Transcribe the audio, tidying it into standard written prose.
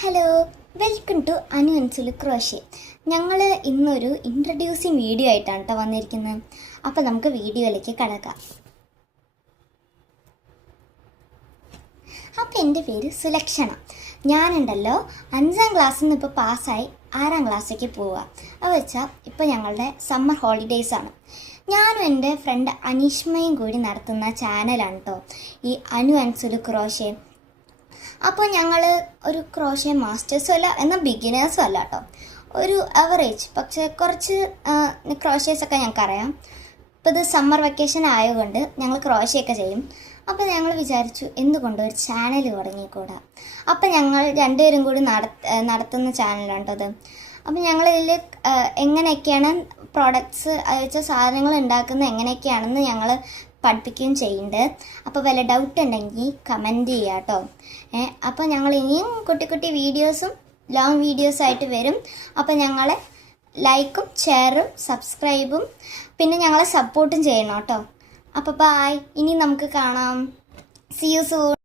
Hello, welcome to Anu അൻസുലു crochet. ഞങ്ങൾ ഇന്നൊരു ഇൻട്രൊഡ്യൂസിങ് വീഡിയോ ആയിട്ടാണ് കേട്ടോ വന്നിരിക്കുന്നത്. അപ്പോൾ നമുക്ക് വീഡിയോയിലേക്ക് കടക്കാം. അപ്പോൾ എൻ്റെ പേര് സുലക്ഷണ. ഞാനുണ്ടല്ലോ 5ാം ക്ലാസ്സിൽ നിന്ന് ഇപ്പോൾ പാസ്സായി 6ാം ക്ലാസ്സിലേക്ക് പോവുക. അത് വെച്ചാൽ ഇപ്പോൾ ഞങ്ങളുടെ സമ്മർ ഹോളിഡേയ്സാണ്. ഞാനും എൻ്റെ ഫ്രണ്ട് അനീഷ്മയും കൂടി നടത്തുന്ന ചാനലാണ് കേട്ടോ ഈ അനു അൻസുലു ക്രോഷ്യ. അപ്പോൾ ഞങ്ങൾ ഒരു ക്രോഷ്യ മാസ്റ്റേഴ്സും അല്ല എന്നാൽ ബിഗിനേഴ്സും അല്ല കേട്ടോ, ഒരു അവറേജ്. പക്ഷേ കുറച്ച് ക്രോഷ്യേഴ്സൊക്കെ ഞങ്ങൾക്കറിയാം. ഇപ്പോൾ ഇത് സമ്മർ വെക്കേഷൻ ആയതുകൊണ്ട് ഞങ്ങൾ ക്രോഷ്യൊക്കെ ചെയ്യും. അപ്പോൾ ഞങ്ങൾ വിചാരിച്ചു എന്തുകൊണ്ട് ഒരു ചാനൽ തുടങ്ങിക്കൂടാ. അപ്പോൾ ഞങ്ങൾ രണ്ടുപേരും കൂടി നടത്തുന്ന ചാനലാണ് കേട്ടോ അത്. അപ്പോൾ ഞങ്ങളിതിൽ എങ്ങനെയൊക്കെയാണ് പ്രോഡക്ട്സ് വെച്ച സാധനങ്ങൾ ഉണ്ടാക്കുന്നത് എങ്ങനെയൊക്കെയാണെന്ന് ഞങ്ങൾ പഠിപ്പിക്കുകയും ചെയ്യുന്നുണ്ട്. അപ്പോൾ വല്ല ഡൗട്ട് ഉണ്ടെങ്കിൽ കമൻറ്റ് ചെയ്യുക കേട്ടോ. അപ്പോൾ ഞങ്ങൾ ഇനിയും കുട്ടി കുട്ടി വീഡിയോസും ലോങ് വീഡിയോസായിട്ട് വരും. അപ്പോൾ ഞങ്ങളെ ലൈക്കും ഷെയറും സബ്സ്ക്രൈബും പിന്നെ ഞങ്ങളെ സപ്പോർട്ടും ചെയ്യണം കേട്ടോ. അപ്പോൾ ബായ്, ഇനി നമുക്ക് കാണാം. See you soon.